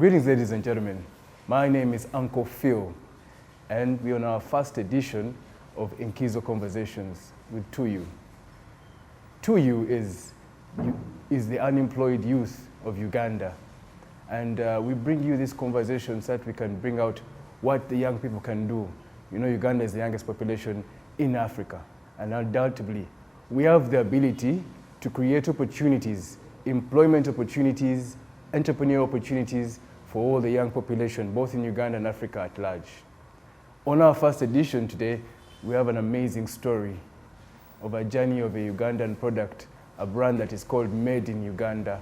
Greetings, ladies and gentlemen. My name is Uncle Phil, and we're on our first edition of Nkizo Conversations with Tuyu. Tuyu is the unemployed youth of Uganda. And we bring you these conversations so that we can bring out what the young people can do. You know, Uganda is the youngest population in Africa. And undoubtedly, we have the ability to create opportunities, employment opportunities, entrepreneurial opportunities for all the young population, both in Uganda and Africa at large. On our first edition today, we have an amazing story of a journey of a Ugandan product, a brand that is called Made in Uganda.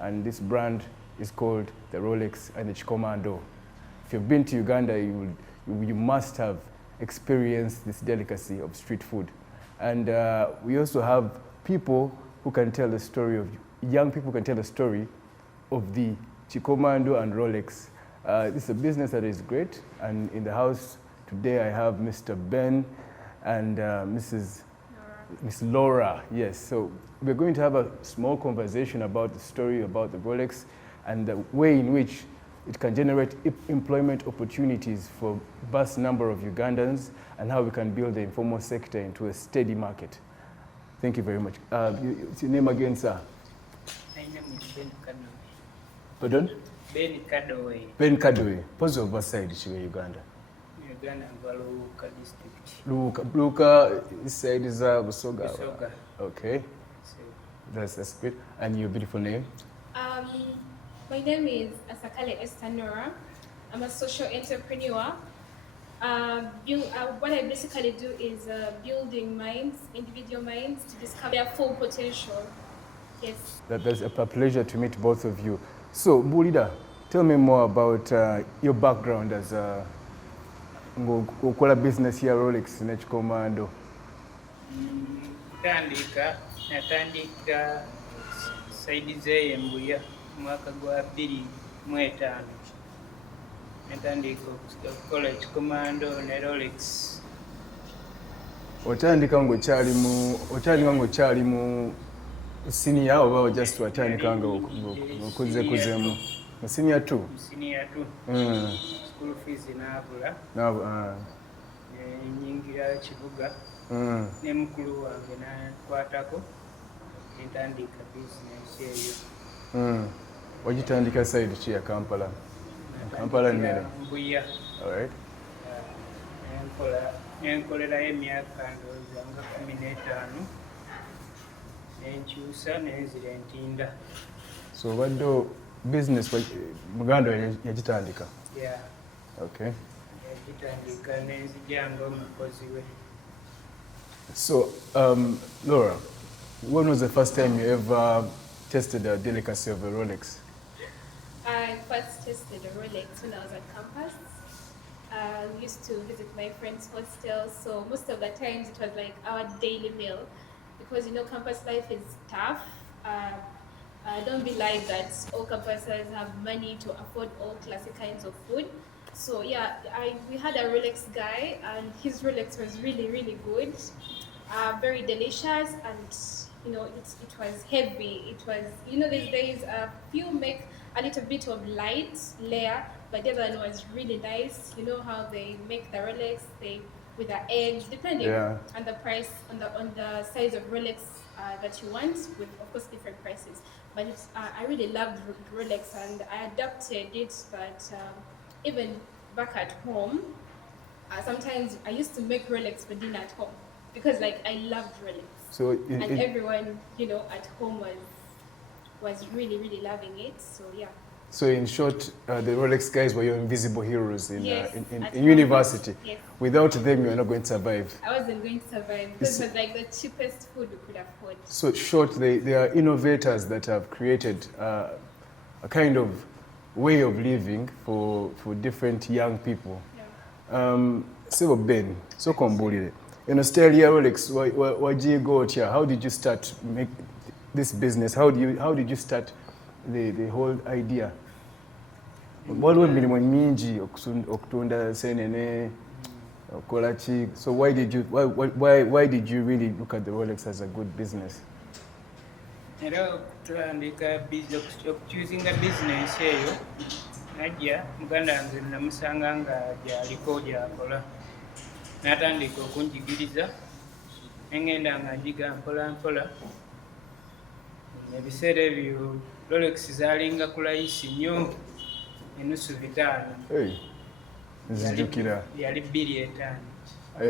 And this brand is called the Rolex and the Chikomando. If you've been to Uganda, you must have experienced this delicacy of street food. And we also have people who can tell the story of, young people can tell the story of the Chikomando and Rolex. This is a business that is great. And in the house today, I have Mr. Ben and Miss Laura. Yes, so we're going to have a small conversation about the story about the Rolex and the way in which it can generate employment opportunities for a vast number of Ugandans and how we can build the informal sector into a steady market. Thank you very much. What's your name again, sir? My name is Ben Kadowe. Pardon? Ben Kadowe. Ben Kadowe. What's your side in Uganda? Uganda, Luka district. Luka, this side is Busoga. Busoga. Okay. So, That's good. And your beautiful name? My name is Asakale Estanora. I'm a social entrepreneur. What I basically do is building minds, individual minds, to discover their full potential. Yes. That's a pleasure to meet both of you. So, Bulida, tell me more about your background as a business here, Rolex and Chikomando. natandika saidi ze Mbuya mwaka gwa 2005 natandika okukola Chikomando ne Rolex. Otandika ng'okyali mu senior oba just watandika ng'okuzemu mu senior 2? Senior 2. School fees n'abula. Nyingira Kibuga. Ne mukulu wange nakwatako ntandika business eyo. Wagitandika side ki ya Kampala? Kampala nnene. Mbuya. All right. Nenkolerayo emyaka ndowooza nga 15 nenkyusa nenzira Ntinda. So obadde business Muganda yagitandika? Yeah. Okay. Yagitandika nenzijanga omukozi we. So, Laura, when was the first time you ever tested the delicacy of a Rolex? I first tested a Rolex when I was at campus. I used to visit my friend's hostel, so most of the times it was like our daily meal. Because you know, campus life is tough. Don't be like that all campuses have money to afford all classic kinds of food. So yeah, we had a Rolex guy, and his Rolex was really, really good, very delicious, and you know, it was heavy. It was, you know, these days few make a little bit of light layer, but the other one was really nice. You know how they make the Rolex, with the edge, depending on the price, on the size of Rolex that you want, with of course different prices. But I really loved Rolex and I adopted it. But even back at home, sometimes I used to make Rolex for dinner at home because like I loved Rolex. So and everyone, you know, at home was really, really loving it. So yeah. So in short, the Rolex guys were your invisible heroes in in university. Yes. Without them, you were not going to survive. I wasn't going to survive because it was like the cheapest food we could afford. So short, they are innovators that have created a kind of way of living for different young people. Yeah. So Ben, so kumbulire. In Australia, Rolex, how did you start make this business? How did you start the whole idea? Waliwo emirimu mingi okutunda senene okolachi. So why did you really look at the Rolex as a good business? Era okutandika okukyuzinga business eyo najja muganda wange namusanga nga gyaliko gyakola n'atandika okunjigiriza nengenda nga njiga mpola mpola. Ebiseera ebyo Rolex zaalinga ku layisi nnyo enusu 5. Nzijukira. Yali 2.5.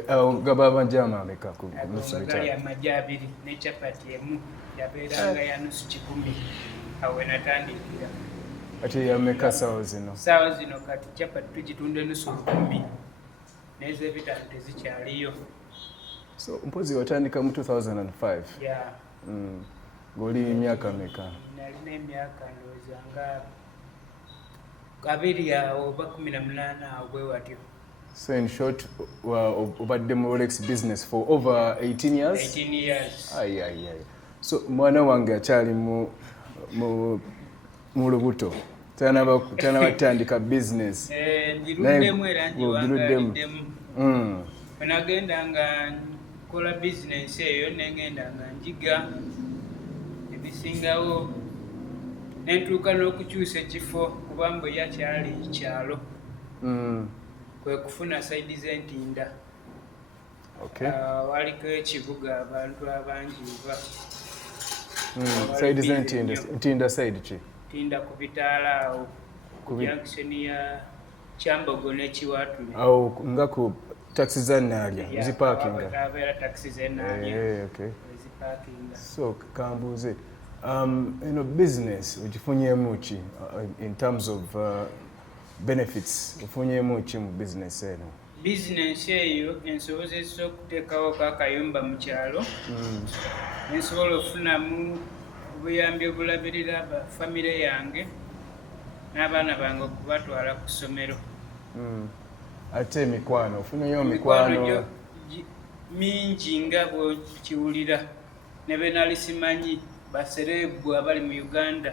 Awo gaba amajama ameka ku nusu gali 5. amajja 2 ne chapati emu yabeeranga ya nusu 10. Awo we natandikira. Ate yameka saawa zino? Saawa zino kati chapati tugitunda enusu 10 n'ez'ebitaano tezikyaliyo. So mpozi watandika mu 2005? Yeah. Ng'oli emyaka meka? Nalina emyaka ndowooza nga 2 awo oba 18 awo bwe watyo. So in short, obadde mu Rolex business for over 18 years? 18 years. Aye. So mwana wange akyali mu lubuto tanabatandika business. Ndiruddemu era njiwangaliriddemu. Bwe nagenda nga nkola bizinensi eyo negenda nga njiga ebisingawo nentuuka n'okukyusa ekifo kuba mbwe yakyali kyalo. Kwe kufuna saidi z'entinda. Waliko ekibuga abantu abangi ba. Saidi z'entinda? Ntinda saidi ki? Tinda ku bitaala awo ku junction ya Kyambogo n'Ekiwatule. Awo nga ku taxi za Naalya ziparkinga? Abeera taxi z'e Naalya. Ziparkinga. So kambuuze, business ogifunyemu ki in terms of benefits? Ofunyemu ki mu business eno? Bizinensi eyo ensobozesa okuteekawo akayumba mu kyalo. Nsobola okufunamu obuyambi obulabirira famire yange n'abaana bange okubatwala ku ssomero. Ate emikwano, ofunayo mikwano mingi nga bw'okiwulira ne be nali simanyi baserebu abali mu Uganda.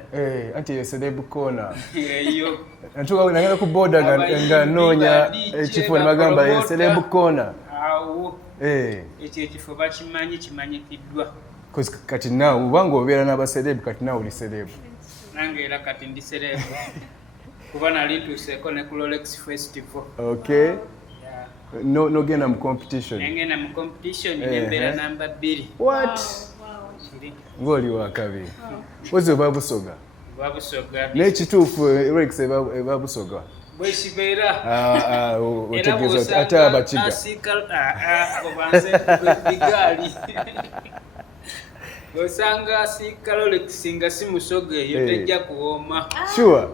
Anti ye serebu koona. Eyo. Nagenda ku boda nga noonya ekifo ne bagamba ye serebu koona. Awo. Ekyo ekifo bakimanyi kimanyikiddwa. Kati naawe obanga obeera n'abaserebu kati naawe oli serebu. Nange era kati ndi serebu. Kuba nali ntuuseeko ne ku Rolex Festival. Okay. Nogenda mu competition? Nengenda mu competition nembeera namba 2. What? Ng'oli wakabiri. Ozi oba Busoga? Oba Busoga. N'ekituufu Rolex eba Busoga? Bwe kibeera. Otegeeza ate Abakiga? Obanze bigaali. Osanga asiika Rolex nga si Musoga eyo tejja kuwooma. Sure.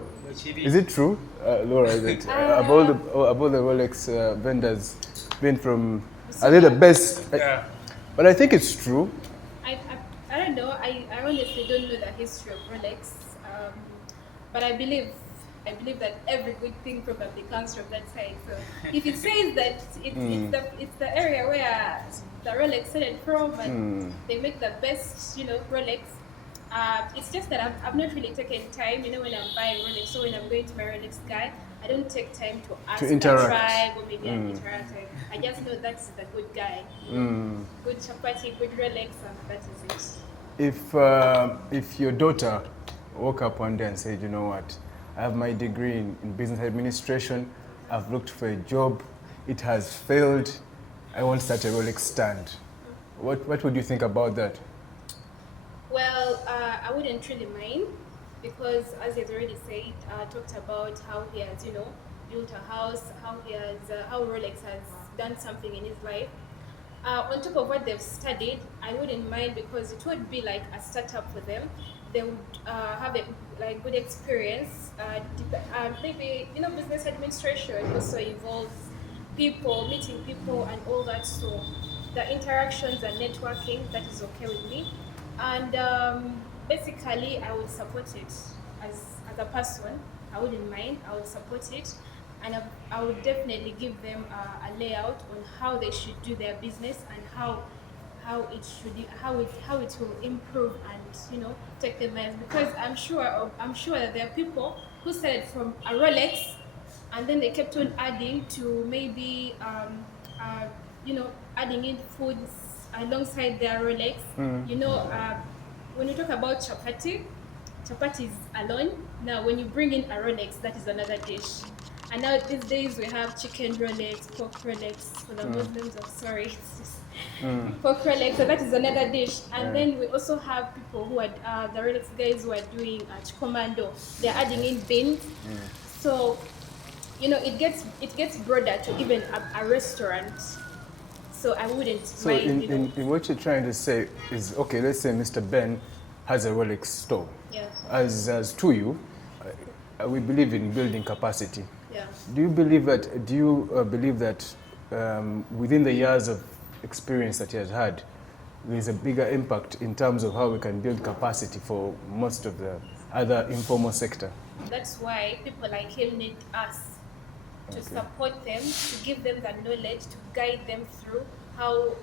Is it true, Laura, that of all the Rolex vendors been from, are they the best? But I think it's true. I don't know. I honestly don't know the history of Rolex, but I believe that every good thing probably comes from that side. So if it says that it's the area where the Rolex started from and they make the best, Rolex. It's just that I've not really taken time, when I'm buying Rolex. So when I'm going to my Rolex guy, I don't take time to ask the tribe or maybe an interact. I just know that's the good guy. Good chapati, good Rolex, and that is it. If your daughter woke up one day and said, you know what, I have my degree in business administration, I've looked for a job, it has failed, I want to start a Rolex stand. What would you think about that? Well, I wouldn't really mind because, as he's already said, talked about how he has, built a house, how Rolex has done something in his life. On top of what they've studied, I wouldn't mind because it would be like a startup for them. They would have a good experience. Maybe business administration also involves people, meeting people, and all that. So the interactions and networking, that is okay with me. And basically, I would support it as a person. I wouldn't mind. I would support it, and I would definitely give them a layout on how they should do their business and how it will improve and take them as, because I'm sure that there are people who started from a Rolex and then they kept on adding to maybe adding in foods alongside their Rolex. When you talk about chapati, chapatis alone. Now, when you bring in a Rolex, that is another dish. And now these days we have chicken Rolex, pork Rolex for the Muslims. I'm sorry, pork Rolex. So that is another dish. And then we also have people who are the Rolex guys who are doing commando. They're adding in beans. So it gets broader to even a restaurant. So I wouldn't mind. In what you're trying to say is, okay, let's say Mr. Ben has a Rolex store. Yeah. As Tuyu, we believe in building capacity. Yeah. Do you believe that within the years of experience that he has had, there's a bigger impact in terms of how we can build capacity for most of the other informal sector? That's why people like him need us to support them, to give them the knowledge, to guide them through how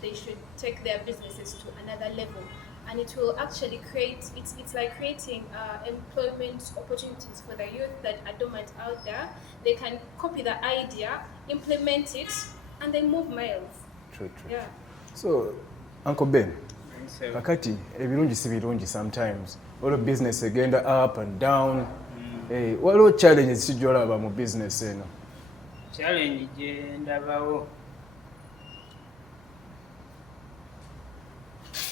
they should take their businesses to another level. And it will actually create, it's like creating employment opportunities for the youth that are dormant out there. They can copy the idea, implement it, and then move miles. True. Yeah. So, Uncle Ben, kakati ebirungi si birungi sometimes. All of business agenda up and down. What are challenges you have about my business? Challenge je ndabawo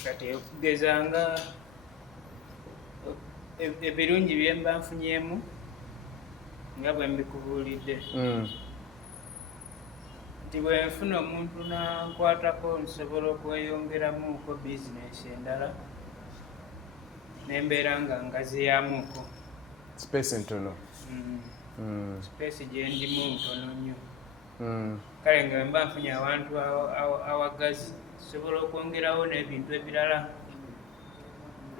kati okugeza nga ebirungi bye mba nfunyemu nga bwe mbikubuulidde nti bwe nfuna omuntu nankwatako nsobola okweyongeramuuko bizinesi endala nembeera nga ngaziyamuuko Space ntono. Space gye ndimu ntono nnyo. Kale nga mba nfunye abantu awagazi sobola okwongerawo n'ebintu ebirala.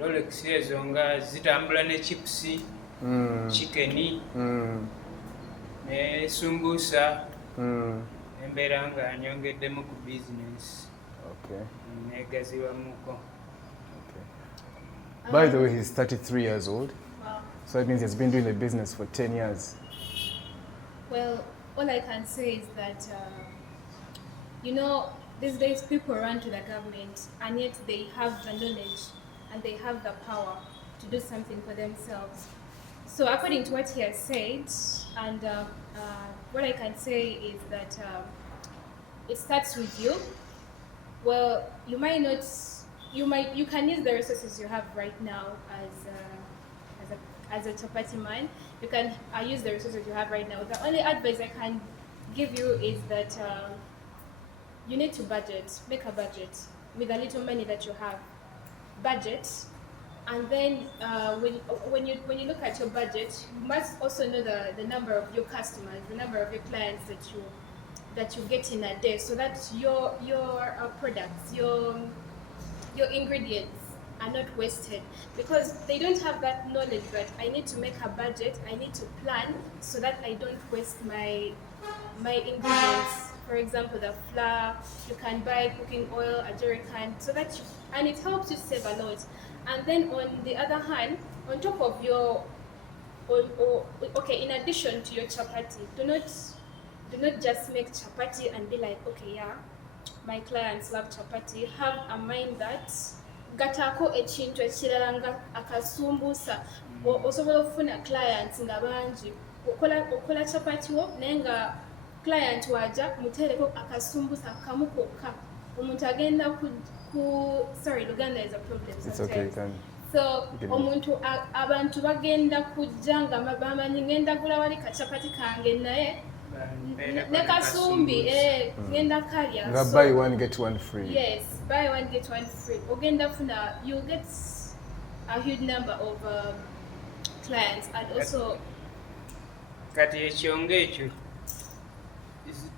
Rolex ezo nga zitambula ne chipusi, chickeni, ne sumbusa, embeera nga nyongeddemu ku bizinesi. Negaziwamuuko. By the way, he's 33 years old. Wow. So that means he's been doing the business for 10 years. Well, all I can say is that, these days people run to the government and yet they have the knowledge and they have the power to do something for themselves. So according to what he has said, and what I can say is that it starts with you. Well, you can use the resources you have right now as a chapati man. You can use the resources you have right now. The only advice I can give you is that you need to make a budget with the little money that you have. Budget, and then when you look at your budget, you must also know the number of your customers, the number of your clients that you get in a day, so that your products, your ingredients are not wasted, because they don't have that knowledge that I need to make a budget, I need to plan so that I don't waste my ingredients. For example, the flour, you can buy cooking oil, a jerry can, so that and it helps you save a lot. And then on the other hand, on top of your, in addition to your chapati, do not just make chapati and be like, okay, yeah, my clients love chapati. Have a mind that gatako echintu ekirala nga akasumbusa osobola okufuna clients nga bangi okola chapati wo naye nga client waja mutereko akasumbusa kamu kokka omuntu agenda ku sorry, Uganda is a problem sometimes. It's okay, you can. So omuntu abantu bagenda kujja nga bamanyi ngenda gula wali kachapati kange naye nekasumbi ngenda kalya. Nga buy one get one free. Yes, buy one get one free. Ogenda funa, you get a huge number of clients, and also kati ekyonga ekyo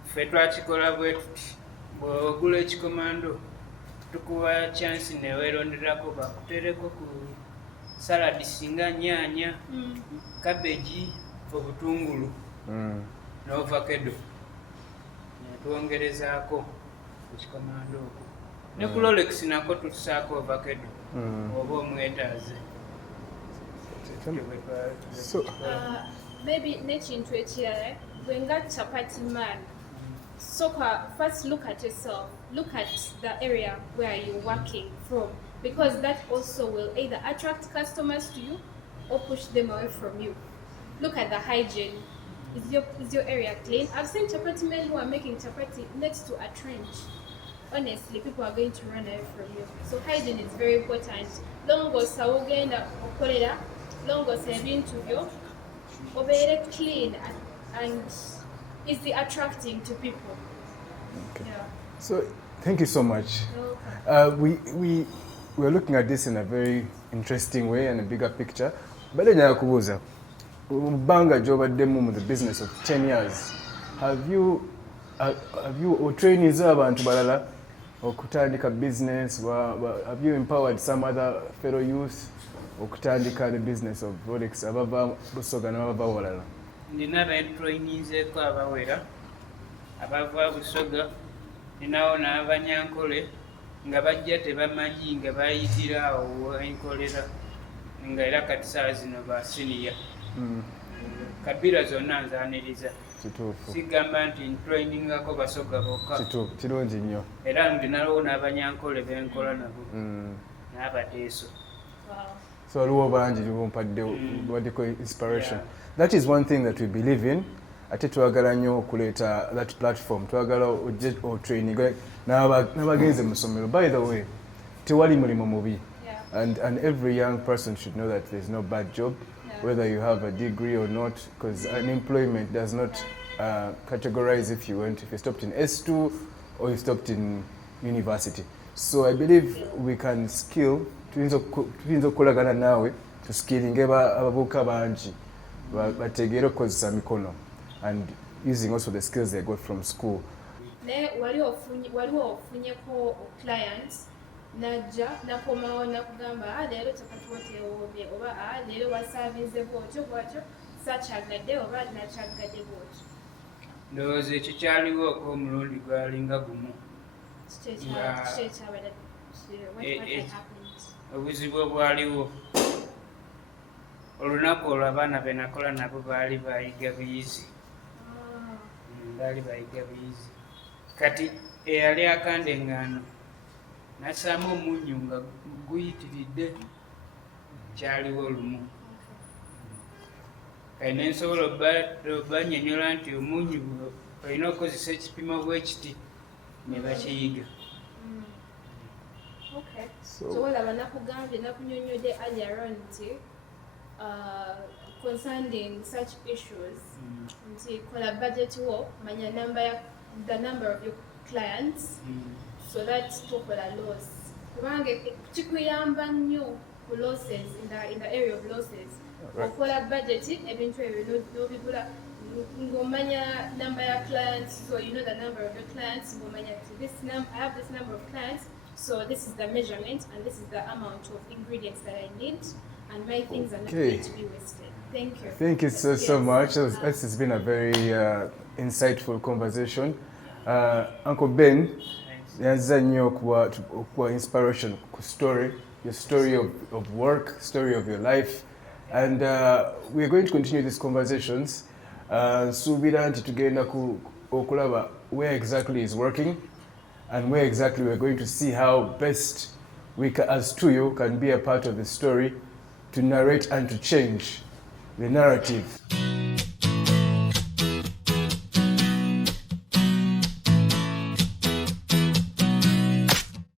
ffe twakikola bwe tuti bw'ogula ekikomando tukuwa chance neweeronderako bakutereko ku saladi singa nyaanya cabbage obutungulu n'ovacado netwongerezaako ku kikomando okwo ne ku Rolex nako tusaako ovacado oba omwetaaze. So maybe n'ekintu ekirala gwe nga chapati man, so first look at yourself, look at the area where you're working from, because that also will either attract customers to you or push them away from you. Look at the hygiene. Is your area clean? I've seen chapati men who are making chapati next to a trench. Honestly, people are going to run away from you. So hygiene is very important. Longo sawugenda okolera, longo sebintu byo, obeere clean and easy attracting to people. Okay. Yeah. So thank you so much. Okay. We're looking at this in a very interesting way and a bigger picture. But then Yakubuza, Banga Jobaddemu with the business of 10 years. Have you trained abantu balala okutandika business? Have you empowered some other fellow youth okutandika the business of Rolex abava Busoga n'abava walala? Ndina betraininzeeko abawera abava Busoga, ninawo n'abanyankole nga bajja tebamanyi nga bayitira awo enkolera nga era kati saa zino ba senior. Kabira zonna nzaaniriza. Kituufu. Sigamba nti ntrainingako Basoga bokka. Kituufu, kirungi nnyo. Era ndinawo n'abanyankole benkola nabo n'abateeso. Wow. So waliwo bangi libumpadde waddiko inspiration. That is one thing that we believe in. Ate twagala nnyo okuleeta that platform. Twagala training n'abagenze mu ssomero. By the way, tewali mulimu mubi. And every young person should know that there's no bad job, whether you have a degree or not, because unemployment does not categorize if you stopped in S2 or you stopped in university. So I believe we can skill, tuyinza okukolagana naawe to skilling abavubuka bangi bategeere okukozesa mikono and using also the skills they got from school. Waliwo ofunyeko clients najja nakomawo nakugamba leero chapati oba leero wasavinze bwotyo bwatyo sakyagadde oba nakyagadde bwotyo. Ndowooza ekyo kyaliwo omulundi gwalinga gumu. Obuzibu obwaliwo olunaku olwo abaana be nakola nabo baali bayiga buyizi. Kati eyali akanda eŋŋaano nassaamu omunyu nga guyitiridde, kyaliwo olumu. Kale ne nsobola obannyonnyola nti omunyu olina okukozesa ekipimo bwe kiti, ne bakiyiga. Okay. So walaba nakugambye nakunnyonnyodde earlier on nti concerning such issues nti kola budget wo, manya the number of your clients so that tokola loss. Kubanga kikuyamba nnyo ku losses in the area of losses. Okola budget ebintu ebyo n'obigula ng'omanya number ya clients, so you know the number of your clients, ng'omanya I have this number of clients, so this is the measurement and this is the amount of ingredients that I need, and my things are not going to be wasted. Thank you. Thank you so much. This has been a very insightful conversation. Uncle Ben, yazza nnyo okuwa inspiration ku story, your story of work, story of your life, and we are going to continue these conversations. Suubira nti tugenda okulaba where exactly is working and where exactly we're going to see how best we as Tuyu can be a part of the story to narrate and to change the narrative.